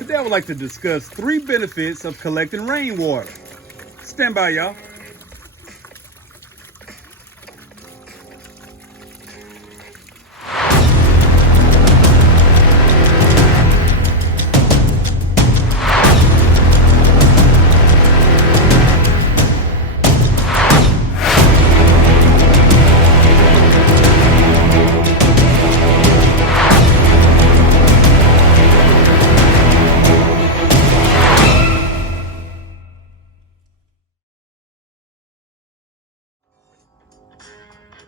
Today I would like to discuss 3 benefits of collecting rainwater. Stand by, y'all.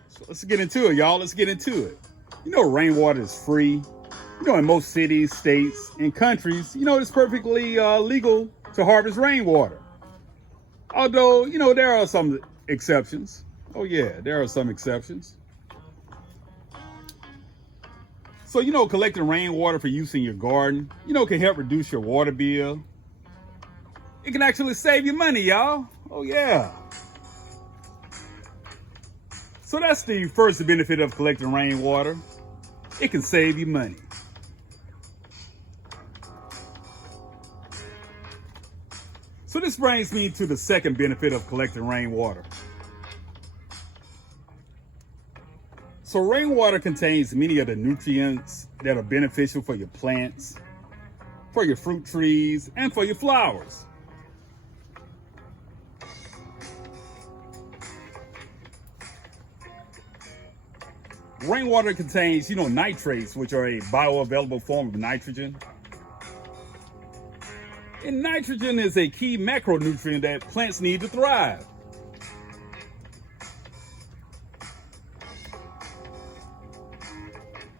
So let's get into it, y'all. Let's get into it. Rainwater is free. In most cities, states, and countries, it's perfectly legal to harvest rainwater. Although, there are some exceptions. Oh, yeah, there are some exceptions. So, collecting rainwater for use in your garden, can help reduce your water bill. It can actually save you money, y'all. Oh, yeah. So that's the first benefit of collecting rainwater. It can save you money. So this brings me to the second benefit of collecting rainwater. So rainwater contains many of the nutrients that are beneficial for your plants, for your fruit trees, and for your flowers. Rainwater contains, nitrates, which are a bioavailable form of nitrogen. And nitrogen is a key macronutrient that plants need to thrive.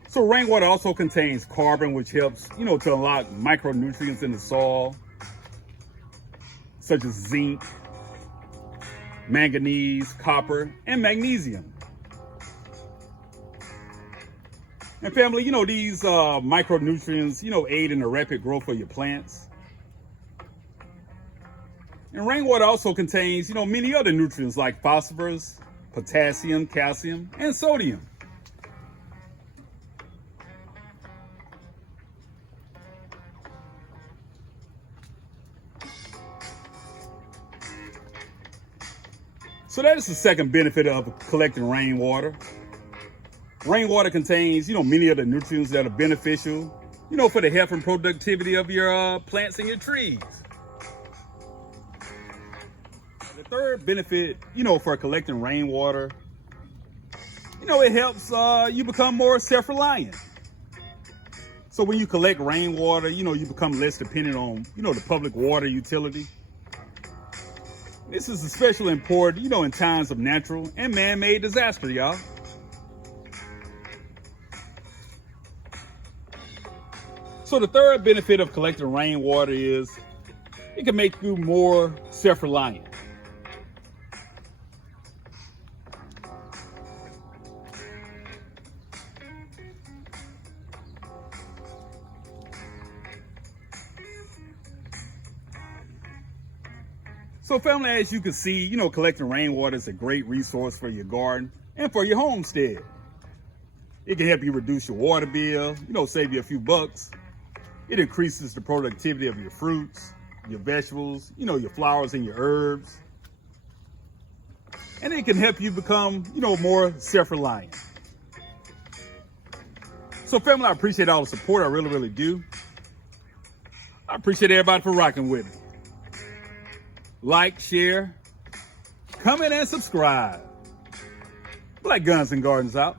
So rainwater also contains carbon, which helps, to unlock micronutrients in the soil, such as zinc, manganese, copper, and magnesium. And family, these micronutrients, aid in the rapid growth of your plants. And rainwater also contains, many other nutrients like phosphorus, potassium, calcium, and sodium. So that is the second benefit of collecting rainwater. Rainwater contains, many of the nutrients that are beneficial, for the health and productivity of your plants and your trees. The third benefit, for collecting rainwater, it helps you become more self-reliant. So when you collect rainwater, you become less dependent on, the public water utility. This is especially important, in times of natural and man-made disaster, y'all. So the third benefit of collecting rainwater is it can make you more self-reliant. So family, as you can see, collecting rainwater is a great resource for your garden and for your homestead. It can help you reduce your water bill, save you a few bucks. It increases the productivity of your fruits, your vegetables, your flowers and your herbs. And it can help you become, more self-reliant. So family, I appreciate all the support. I really, really do. I appreciate everybody for rocking with me. Like, share, comment, and subscribe. Black Guns and Gardens out.